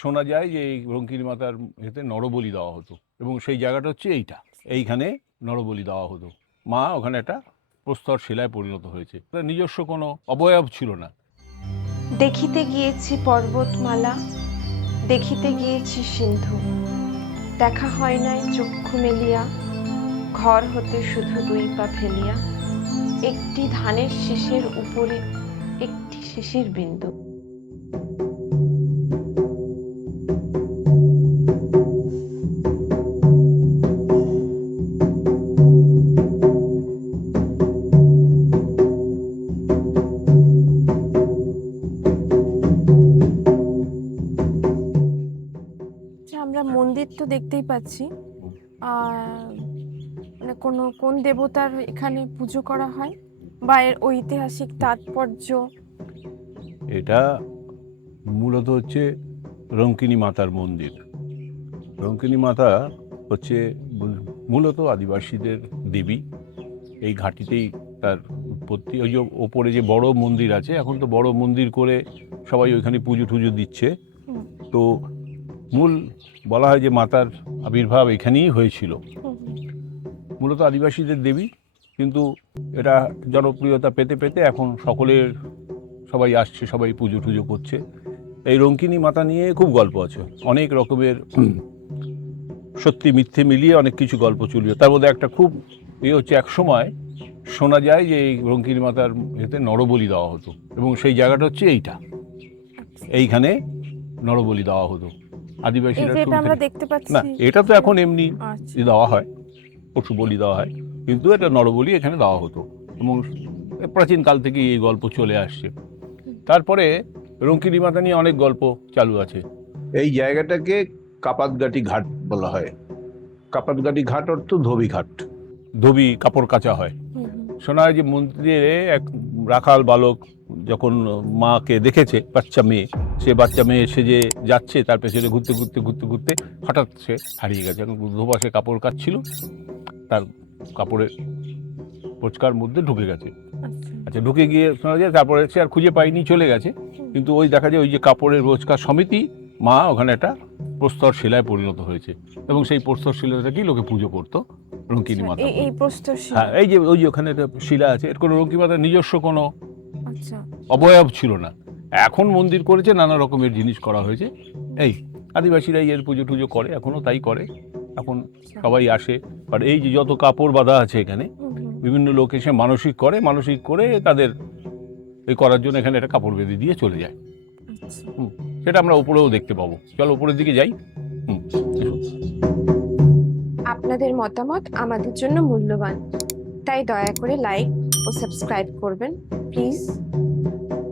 শোনা যায় যে এই রঙ্কিনী মাতার এতে নরবলি দেওয়া হতো, এবং সেই জায়গাটা হচ্ছে এইখানে নরবলি দেওয়া হতো। মা ওখানে একটা প্রস্তর শিলায় পরিণত হয়েছে, তার নিজস্ব কোনো অবয়ব ছিল না। দেখিতে গিয়েছি পর্বতমালা, দেখিতে গিয়েছি সিন্ধু, দেখা হয় নাই চক্ষু মেলিয়া, ঘর হতে শুধু দুই পা ফেলিয়া, একটি ধানের শীষের উপরে একটি শিশির বিন্দু। আমরা মন্দির তো দেখতেই পাচ্ছি, মানে কোন দেবতার এখানে পুজো করা হয় বা এর ঐতিহাসিক তাৎপর্য? এটা মূলত হচ্ছে রঙ্কিনী মাতার মন্দির। রঙ্কিনী মাতা হচ্ছে মূলত আদিবাসীদের দেবী। এই ঘাটিতেই তার উৎপত্তি। ওই যে ওপরে যে বড় মন্দির আছে, এখন তো বড় মন্দির করে সবাই ওইখানে পুজো টুজো দিচ্ছে। তো মূল বলা হয় যে মাতার আবির্ভাব এখানেই হয়েছিল। মূলত আদিবাসীদের দেবী, কিন্তু এটা জনপ্রিয়তা পেতে পেতে এখন সবাই আসছে, সবাই পুজো টুজো করছে। এই রঙ্কিনী মাতা নিয়ে খুব গল্প আছে, অনেক রকমের সত্যি মিথ্যে মিলিয়ে অনেক কিছু গল্প চলিয়ে। তার মধ্যে একটা খুব হচ্ছে, এক সময় শোনা যায় যে এই রঙ্কিনী মাতার এতে নরবলি দেওয়া হতো, এবং সেই জায়গাটা হচ্ছে এইখানে নরবলি দেওয়া হতো। আদিবাসীরা আমরা দেখতে পাচ্ছি না, এটা তো এখন এমনি দেওয়া হয়, পশু বলি দেওয়া হয়, কিন্তু এটা নরবলি এখানে দেওয়া হতো, এবং প্রাচীনকাল থেকে এই গল্প চলে আসছে। তারপরে রঙ্কিনী মাতা নিয়ে অনেক গল্প চালু আছে। এই জায়গাটাকে কাপাতগাটি ঘাট বলা হয়। কাপাতগাটি ঘাট অর্থ ধোবি ঘাট। ধোবি কাপড় কাচা হয়। শোনা হয় যে মন্দিরে এক রাখাল বালক যখন মাকে দেখেছে, বাচ্চা মেয়ে, সে বাচ্চা মেয়ে সেজে যাচ্ছে, তার পেছনে ঘুরতে ঘুরতে ঘুরতে ঘুরতে হঠাৎ সে হারিয়ে গেছে। ধোবাসে কাপড় কাচ্ছিল, তার কাপড়ের পোচকার মধ্যে ঢুকে গেছে। আচ্ছা, ঢুকে গিয়ে শোনা যায় তারপরে সে আর খুঁজে পায়নি, চলে গেছে। কিন্তু ওই দেখা যায় ওই যে কাপড়ের রোজকার সমিতি মা ওখানে একটা প্রস্তর শিলায় পরিণত হয়েছে, এবং সেই প্রস্তর শিলাটাকেই লোকে পুজো করতো রঙ্কিনী মাতা। হ্যাঁ, এই যে ওই যে ওখানে একটা শিলা আছে, এর কোনো রঙ্কিনী মাতার নিজস্ব কোনো অবয়ব ছিল না। এখন মন্দির করেছে, নানা রকমের জিনিস করা হয়েছে। এই আদিবাসীরাই এর পুজো টুজো করে, এখনো তাই করে। এখন সবাই আসে, আর এই যে যত কাপড় বাঁধা আছে এখানে, বিভিন্ন লোক এসে মানসিক করে তাদের এই করার জন্য এখানে একটা কাপড় বেঁধে দিয়ে চলে যায়। সেটা আমরা উপরেও দেখতে পাবো। চলো উপরের দিকে যাই। আপনাদের মতামত আমাদের জন্য মূল্যবান, তাই দয়া করে লাইক ও সাবস্ক্রাইব করবেন প্লিজ।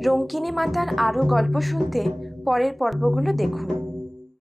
রঙ্কিনী মাতার আরো গল্প শুনতে পরের পর্বগুলো দেখুন।